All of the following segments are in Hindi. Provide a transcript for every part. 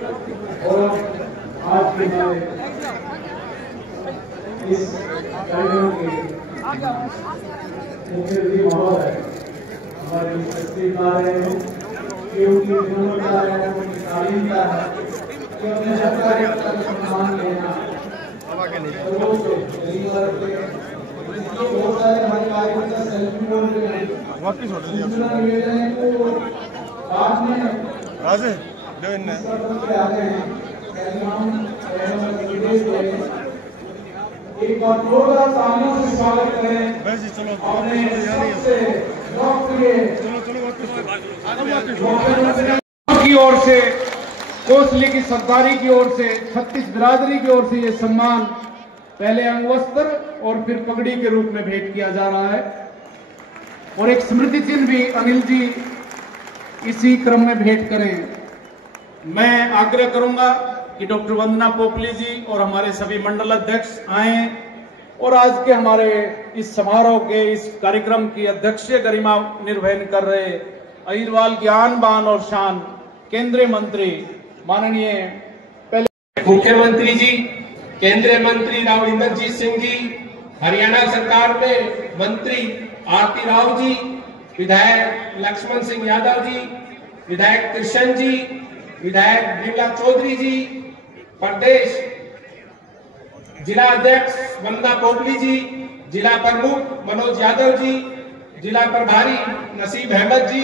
और आज के हमारे इस कार्यक्रम के मुख्य अतिथि महोदय हमारे उपस्थित आ रहे हैं कि उनकी गुणवत्ता है, उनकी शालीनता है कि अपने सरकारी का सम्मान लेना बहुत सारे हमारे कार्यकर्ता सेल्फी बोल रहे हैं। निवेदन है को बाद में राजे एक बार जोरदार तालियों से स्वागत करें अपने सबसे लोकप्रिय की ओर से, कोसली की सरदारी की ओर से, छत्तीस बिरादरी की ओर से ये सम्मान पहले अंगवस्त्र और फिर पगड़ी के रूप में भेंट किया जा रहा है और एक स्मृति चिन्ह भी अनिल जी इसी क्रम में भेंट करें। मैं आग्रह करूंगा कि डॉक्टर वंदना पोपली जी और हमारे सभी मंडल अध्यक्ष आए और आज के हमारे इस समारोह के इस कार्यक्रम की अध्यक्षीय गरिमा निर्वहन कर रहे अहिरवाल की आन बान और शान केंद्रीय मंत्री माननीय पहले मुख्यमंत्री जी, केंद्रीय मंत्री राव इंद्रजीत सिंह जी, हरियाणा सरकार में मंत्री आरती राव जी, विधायक लक्ष्मण सिंह यादव जी, विधायक कृष्ण जी, विधायक बिमला चौधरी जी, प्रदेश जिला अध्यक्ष वंदना पोपली जी, जिला प्रमुख मनोज यादव जी, जिला प्रभारी नसीब अहमद जी,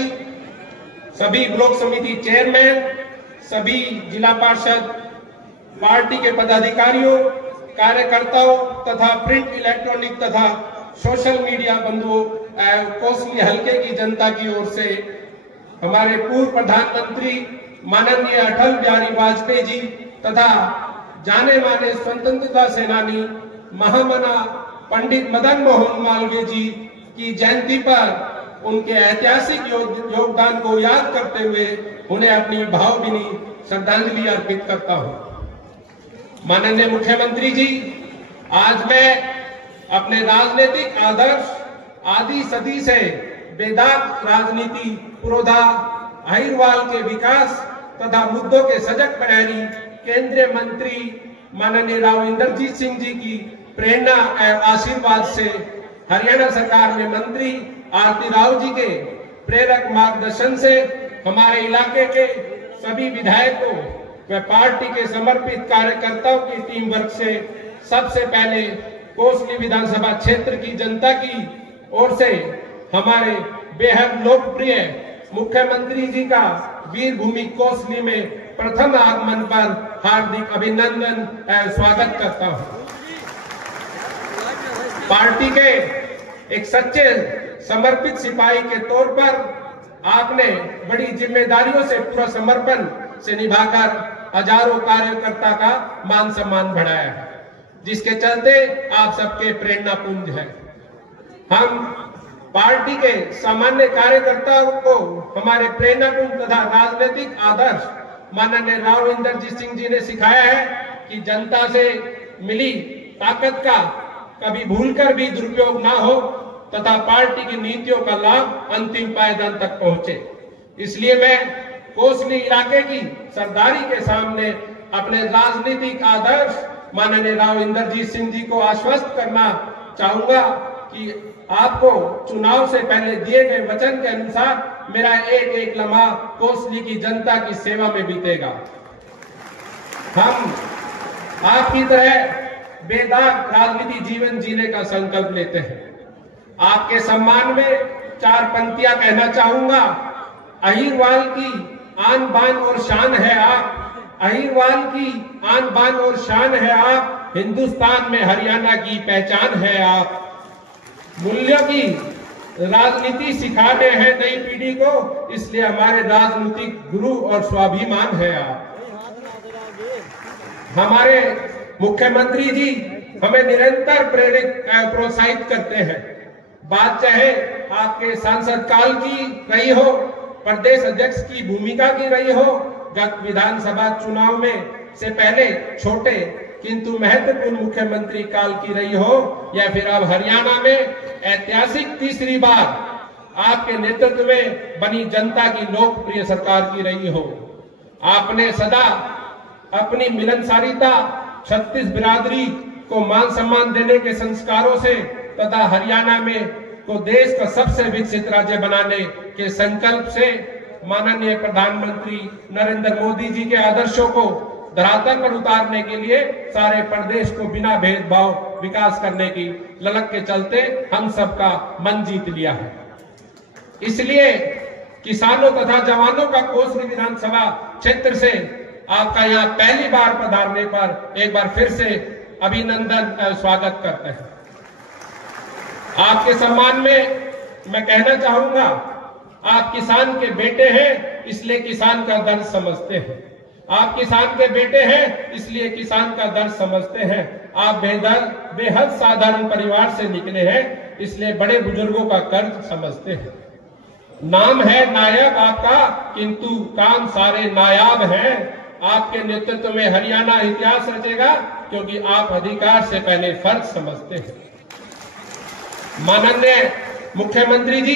सभी ब्लॉक समिति चेयरमैन, सभी जिला पार्षद, पार्टी के पदाधिकारियों, कार्यकर्ताओं तथा प्रिंट, इलेक्ट्रॉनिक तथा सोशल मीडिया बंधुओं, कोसली हल्के की जनता की ओर से हमारे पूर्व प्रधानमंत्री माननीय अटल बिहारी वाजपेयी जी तथा जाने माने स्वतंत्रता सेनानी महामना पंडित मदन मोहन मालवीय जी की जयंती पर उनके ऐतिहासिक योगदान को याद करते हुए उन्हें अपनी भावभीनी श्रद्धांजलि अर्पित करता हूं। माननीय मुख्यमंत्री जी, आज मैं अपने राजनीतिक आदर्श आदि सदी से बेदाग राजनीति पुरोधा अहिरवाल के विकास तथा मुद्दों के सजग प्रहरी केंद्रीय मंत्री माननीय राव इंद्रजीत सिंह जी की प्रेरणा एवं आशीर्वाद से हरियाणा सरकार में मंत्री आरती राव जी के प्रेरक मार्गदर्शन से हमारे इलाके के सभी विधायकों व पार्टी के समर्पित कार्यकर्ताओं की टीम वर्क से सबसे पहले कोसली विधानसभा क्षेत्र की जनता की ओर से हमारे बेहद लोकप्रिय मुख्यमंत्री जी का वीर भूमि कोसली में प्रथम आगमन पर हार्दिक अभिनंदन एवं स्वागत करता हूं। पार्टी के एक सच्चे समर्पित सिपाही के तौर पर आपने बड़ी जिम्मेदारियों से पूरा समर्पण से निभाकर हजारों कार्यकर्ता का मान सम्मान बढ़ाया है, जिसके चलते आप सबके प्रेरणा पुंज है। हम पार्टी के सामान्य कार्यकर्ताओं को हमारे प्रेरणा पुंज तथा राजनीतिक आदर्श माननीय राव इंद्रजीत सिंह जी ने सिखाया है कि जनता से मिली ताकत का कभी भूलकर भी दुरुपयोग ना हो तथा पार्टी की नीतियों का लाभ अंतिम पायदान तक पहुंचे। इसलिए मैं कोसली इलाके की सरदारी के सामने अपने राजनीतिक आदर्श माननीय राव इंद्रजीत सिंह जी को आश्वस्त करना चाहूंगा कि आपको चुनाव से पहले दिए गए वचन के अनुसार मेरा एक एक लम्हा कोसली की जनता की सेवा में बीतेगा। हम आपकी तरह बेदाग राजनीति जीवन जीने का संकल्प लेते हैं। आपके सम्मान में चार पंक्तियां कहना चाहूंगा। अहिरवाल की आन बान और शान है आप, अहिरवाल की आन बान और शान है आप, हिंदुस्तान में हरियाणा की पहचान है आप। मूल्यों की राजनीति सिखाते हैं नई पीढ़ी को, इसलिए हमारे राजनीतिक गुरु और स्वाभिमान है आप। हमारे मुख्यमंत्री जी हमें निरंतर प्रेरित प्रोत्साहित करते हैं। बात चाहे आपके सांसद काल की रही हो, प्रदेश अध्यक्ष की भूमिका की रही हो, गत विधानसभा चुनाव में से पहले छोटे किंतु महत्वपूर्ण मुख्यमंत्री काल की रही हो, या फिर अब हरियाणा में ऐतिहासिक तीसरी बार आपके नेतृत्व में बनी जनता की लोकप्रिय सरकार की रही हो। आपने सदा अपनी मिलनसारिता, छत्तीस बिरादरी को मान सम्मान देने के संस्कारों से तथा हरियाणा में को देश का सबसे विकसित राज्य बनाने के संकल्प से माननीय प्रधानमंत्री नरेंद्र मोदी जी के आदर्शों को धरातल पर उतारने के लिए सारे प्रदेश को बिना भेदभाव विकास करने की ललक के चलते हम सबका मन जीत लिया है। इसलिए किसानों तथा जवानों का कोसली विधानसभा क्षेत्र से आपका यहाँ पहली बार पधारने पर एक बार फिर से अभिनंदन स्वागत करते हैं। आपके सम्मान में मैं कहना चाहूंगा, आप किसान के बेटे हैं इसलिए किसान का दर्द समझते हैं। आप किसान के बेटे हैं इसलिए किसान का दर्द समझते हैं। आप बेहद साधारण परिवार से निकले हैं इसलिए बड़े बुजुर्गों का कर्ज समझते हैं। नाम है नायक आपका, किंतु काम सारे नायाब हैं। आपके नेतृत्व में हरियाणा इतिहास रचेगा क्योंकि आप अधिकार से पहले फर्ज समझते हैं। माननीय मुख्यमंत्री जी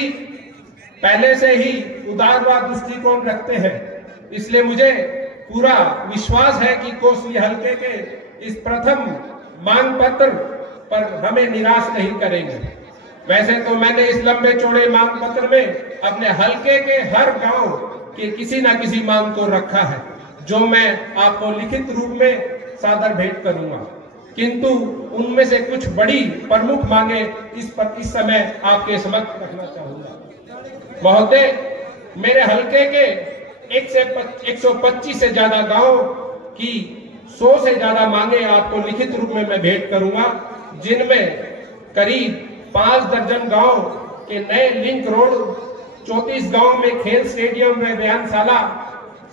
पहले से ही उदारवाद दृष्टिकोण रखते हैं, इसलिए मुझे पूरा विश्वास है कि कोसली हलके के इस प्रथम मांग पत्र पर हमें निराश नहीं करेंगे। वैसे तो मैंने इस लंबे चौड़े मांग पत्र में अपने हलके के हर गांव के किसी न किसी मांग को रखा है, जो मैं आपको लिखित रूप में सादर भेंट करूंगा, किंतु उनमें से कुछ बड़ी प्रमुख मांगे इस समय आपके समक्ष रखना चाहूंगा। महोदय, मेरे हलके के 125 से ज्यादा गांव की 100 से ज्यादा मांगे आपको लिखित रूप में मैं भेंट करूंगा, जिनमें करीब 5 दर्जन गांव के नए लिंक रोड, 34 गांव में खेल स्टेडियम व व्यायामशाला,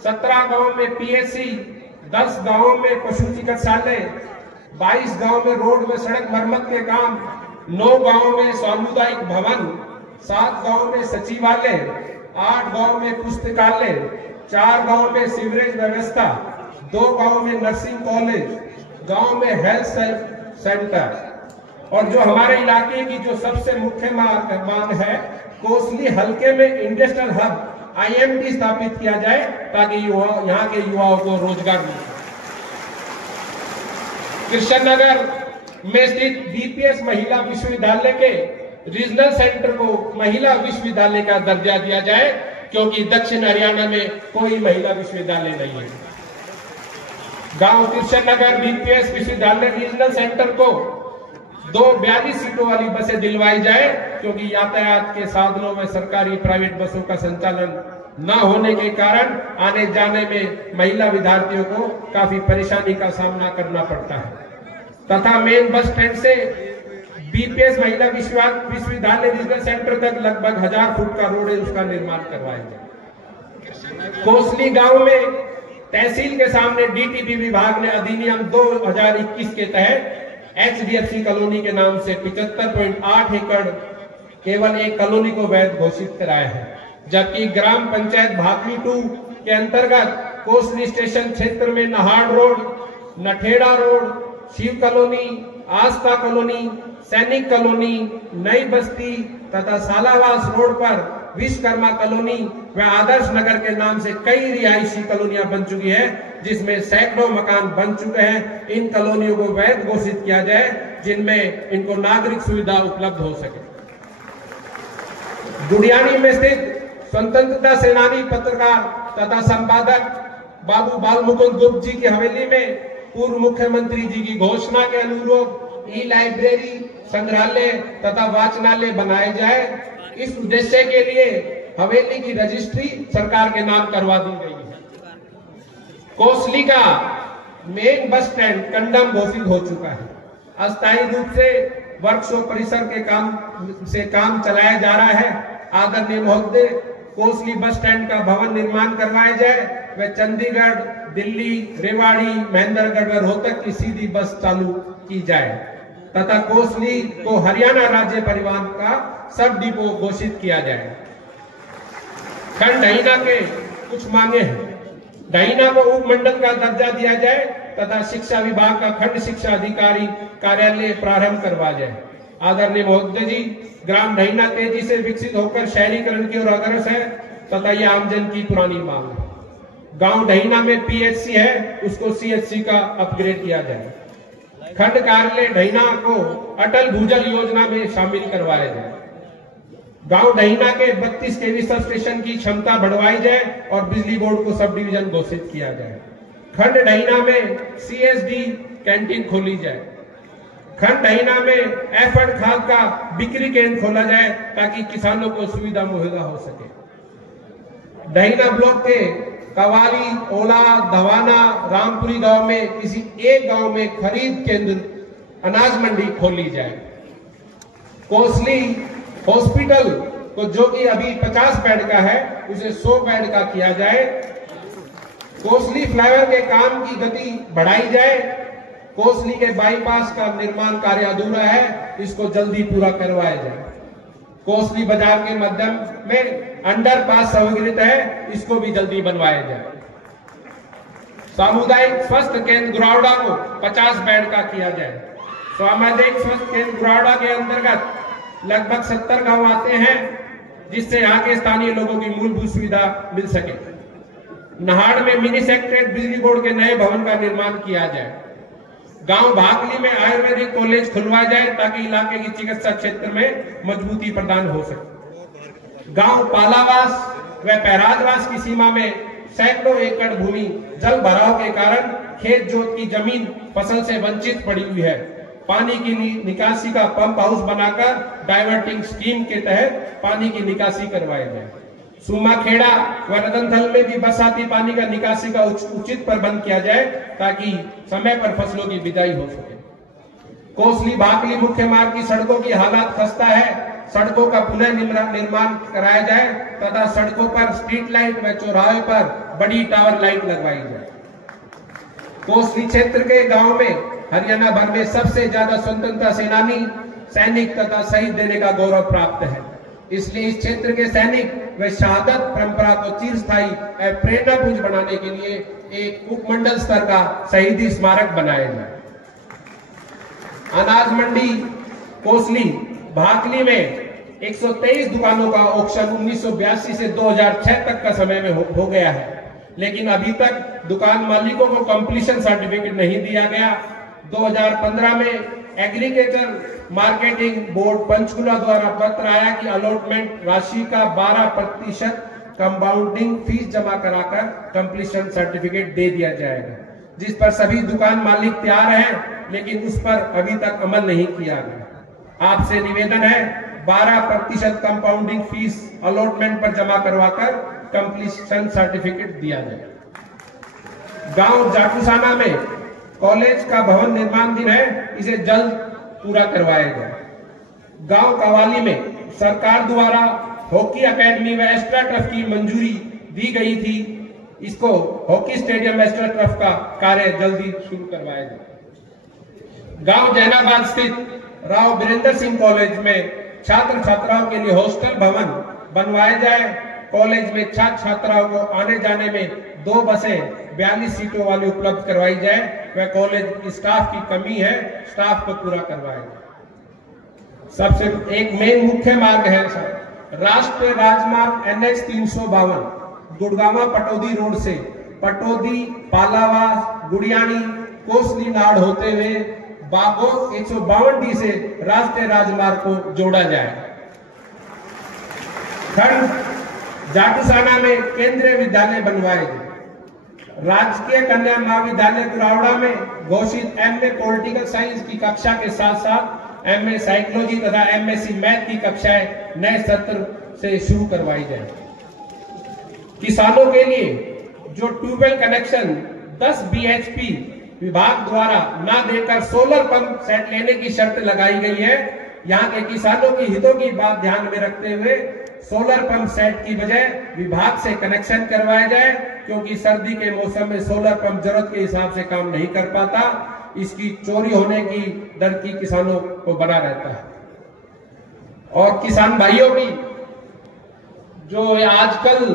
17 गांव में पीएचसी, 10 गांवों में पशु चिकित्सालय, 22 गांव में रोड व सड़क मरम्मत के काम, 9 गांव में सामुदायिक भवन, 7 गांव में सचिवालय, 8 गांव में पुस्तकालय, 4 गांव में सीवरेज व्यवस्था, 2 गांव में नर्सिंग कॉलेज, गांव में हेल्थ सेंटर, और जो हमारे इलाके की जो सबसे मुख्य मांग है, कोसली हलके में इंडस्ट्रियल हब IMD स्थापित किया जाए ताकि यहाँ के युवाओं को रोजगार मिले। कृष्णनगर में स्थित BPS महिला विश्वविद्यालय के रीजनल सेंटर को महिला विश्वविद्यालय का दर्जा दिया जाए, क्योंकि दक्षिण हरियाणा में कोई महिला विश्वविद्यालय नहीं है। गांव कृष्णनगर BPS विश्वविद्यालय रीजनल सेंटर को 42 सीटों वाली बसें दिलवाई जाए, क्योंकि यातायात के साधनों में सरकारी प्राइवेट बसों का संचालन न होने के कारण आने जाने में महिला विद्यार्थियों को काफी परेशानी का सामना करना पड़ता है। तथा मेन बस स्टैंड से BPS महिला विश्वविद्यालय रीजनल सेंटर तक लगभग 1000 फुट का रोड है, उसका निर्माण करवाया जाए। कोसली गांव में तहसील के सामने DTP विभाग ने अधिनियम 2021 के तहत HDFC कॉलोनी के नाम से 75.8 एकड़ केवल एक कॉलोनी को वैध घोषित कराया है, जबकि ग्राम पंचायत भाकरी 2 के अंतर्गत कोसली स्टेशन क्षेत्र में Nahar road, नठेड़ा road, Shiv colony, आस्था कॉलोनी, सैनिक कॉलोनी, नई बस्ती तथा सालावास रोड पर विश्वकर्मा कॉलोनी व आदर्श नगर के नाम से कई रिहायशी कॉलोनियां बन चुकी है, जिसमें सैकड़ों मकान बन चुके हैं। इन कॉलोनियों को वैध घोषित किया जाए, जिनमें इनको नागरिक सुविधा उपलब्ध हो सके। दुडियानी में स्थित स्वतंत्रता सेनानी, पत्रकार तथा संपादक बाबू बाल मुकुंद गुप्त जी की हवेली में पूर्व मुख्यमंत्री जी की घोषणा के अनुरूप ई-लाइब्रेरी, संग्रहालय तथा वाचनालय बनाए जाए। इस उद्देश्य के लिए हवेली की रजिस्ट्री सरकार के नाम करवा दी गई है। कोसली का मेन बस स्टैंड कंडम घोषित हो चुका है। अस्थायी रूप से वर्कशॉप परिसर के काम चलाया जा रहा है। आदरणीय महोदय, कोसली बस स्टैंड का भवन निर्माण करवाया जाए व चंडीगढ़, दिल्ली, रेवाड़ी, महेंद्रगढ़ व रोहतक की सीधी बस चालू की जाए तथा कोसली को हरियाणा राज्य परिवहन का सब डिपो घोषित किया जाए। खंड डहीना के कुछ मांगे हैं। डहीना को उपमंडल का दर्जा दिया जाए तथा शिक्षा विभाग का खंड शिक्षा अधिकारी कार्यालय प्रारंभ करवा जाए। आदरणीय महोदय जी, ग्राम डहीना तेजी से विकसित होकर शहरीकरण की ओर अग्रसर है तथा यह आमजन की पुरानी मांग है। गांव ढहीना में पीएचसी है, उसको सीएचसी का अपग्रेड किया जाए। खंड कार्यालय ढहीना को अटल भूजल योजना में शामिल करवाया जाए। गांव ढहीना के 32 केवी सब स्टेशन की क्षमता बढ़वाई जाए और बिजली बोर्ड को सब डिवीजन घोषित किया जाए। खंड ढहीना में सीएसडी कैंटीन खोली जाए। खंड ढहीना में एफड खाद का बिक्री केंद्र खोला जाए ताकि किसानों को सुविधा मुहैया हो सके। ढहीना ब्लॉक के कवाली, ओला, धवाना, रामपुरी गांव में किसी एक गांव में खरीद केंद्र, अनाज मंडी खोली जाए। कोसली हॉस्पिटल को जो कि अभी 50 बेड का है, उसे 100 बेड का किया जाए। कोसली फ्लाईओवर के काम की गति बढ़ाई जाए। कोसली के बाईपास का निर्माण कार्य अधूरा है, इसको जल्दी पूरा करवाया जाए। कोसली बाजार के मध्यम में अंडरपास स्वीकृत है, इसको भी जल्दी बनवाया जाए। सामुदायिक स्वास्थ्य केंद्र गुरावड़ा को 50 बेड का किया जाए। सामुदायिक स्वास्थ्य केंद्र गुरावड़ा के अंतर्गत लगभग 70 गांव आते हैं, जिससे यहाँ के स्थानीय लोगों की मूलभूत सुविधा मिल सके। नहाड़ में मिनी सेक्रेटरीट बिजली बोर्ड के नए भवन का निर्माण किया जाए। गांव भाकली में आयुर्वेदिक कॉलेज खुलवाया जाए ताकि इलाके की चिकित्सा क्षेत्र में मजबूती प्रदान हो सके। गांव पालावास व पैराजवास की सीमा में सैकड़ों एकड़ भूमि जल भराव के कारण खेत जोत की जमीन फसल से वंचित पड़ी हुई है। पानी की निकासी का पंप हाउस बनाकर डाइवर्टिंग स्कीम के तहत पानी की निकासी करवाया जाए। सुमाखेड़ा व रतनथल में भी बरसाती पानी का निकासी का उचित प्रबंध किया जाए ताकि समय पर फसलों की बिजाई हो सके। कोसली भाकली मुख्य मार्ग की सड़कों की हालत खस्ता है, सड़कों का पुनः निर्माण कराया जाए तथा सड़कों पर स्ट्रीट लाइट व चौराहे पर बड़ी टावर लाइट लगवाई जाए। कोसली क्षेत्र के गांव में हरियाणा भर में सबसे ज्यादा स्वतंत्रता सेनानी, सैनिक तथा शहीद देने का गौरव प्राप्त है, इसलिए इस क्षेत्र के सैनिक व शहादत परंपरा को चिरस्थायी प्रेरणापुंज बनाने के लिए एक उपमंडल स्तर का शहीदी स्मारक बनाया जाए। अनाज मंडी कोसली भाकली में 123 दुकानों का ऑक्शन 1982 से 2006 तक का समय में हो गया है, लेकिन अभी तक दुकान मालिकों को कंप्लीशन सर्टिफिकेट नहीं दिया गया। 2015 में एग्रीकल्चर मार्केटिंग बोर्ड पंचकुला द्वारा पत्र आया कि अलॉटमेंट राशि का 12% कंपाउंडिंग फीस जमा कराकर कंप्लीशन सर्टिफिकेट दे दिया जाएगा, जिस पर सभी दुकान मालिक तैयार हैं, लेकिन उस पर अभी तक अमल नहीं किया गया। आपसे निवेदन है 12% कंपाउंडिंग फीस अलॉटमेंट पर जमा करवाकर कंप्लीशन सर्टिफिकेट दिया जाए। गांव जाटूसाना में कॉलेज का भवन निर्माण दिन है, इसे जल्द पूरा करवाया जाए। गांव कवाली में सरकार द्वारा हॉकी एकेडमी व एक्स्ट्रा टर्फ की मंजूरी दी गई थी, इसको हॉकी स्टेडियम एक्स्ट्रा टर्फ का कार्य जल्दी शुरू करवाया जाए। गांव जैनाबाद स्थित राव बीरेंद्र सिंह कॉलेज में छात्र छात्राओं के लिए हॉस्टल भवन बनवाया जाए। कॉलेज में छात्र छात्राओं को आने जाने में 2 बसें 42 सीटों वाली उपलब्ध करवाई जाए। वह कॉलेज की स्टाफ की कमी है, स्टाफ को पूरा करवाया जाए। सबसे एक मेन मुख्य मार्ग है सर, राष्ट्रीय राजमार्ग NH 352 गुड़गावा पटौदी रोड से पटौदी, पालावास, गुड़ियानी, कोसली नाड़ होते हुए बागोद 152D से राष्ट्रीय राजमार्ग को जोड़ा जाए। खंड जाटूसाना में केंद्रीय विद्यालय बनवाए गए। राजकीय कन्या महाविद्यालय गुरावड़ा में घोषित MA पॉलिटिकल साइंस की कक्षा के साथ साथ MA साइकोलॉजी तथा MSc मैथ की कक्षाएं नए सत्र से शुरू करवाई जाए। किसानों के लिए जो ट्यूबवेल कनेक्शन 10 BHP विभाग द्वारा न देकर सोलर पंप सेट लेने की शर्त लगाई गई है, यहाँ के किसानों की हितों की बात ध्यान में रखते हुए सोलर पंप सेट की बजाय विभाग से कनेक्शन करवाया जाए, क्योंकि सर्दी के मौसम में सोलर पंप जरूरत के हिसाब से काम नहीं कर पाता, इसकी चोरी होने की डर की किसानों को बना रहता है। और किसान भाइयों की जो आजकल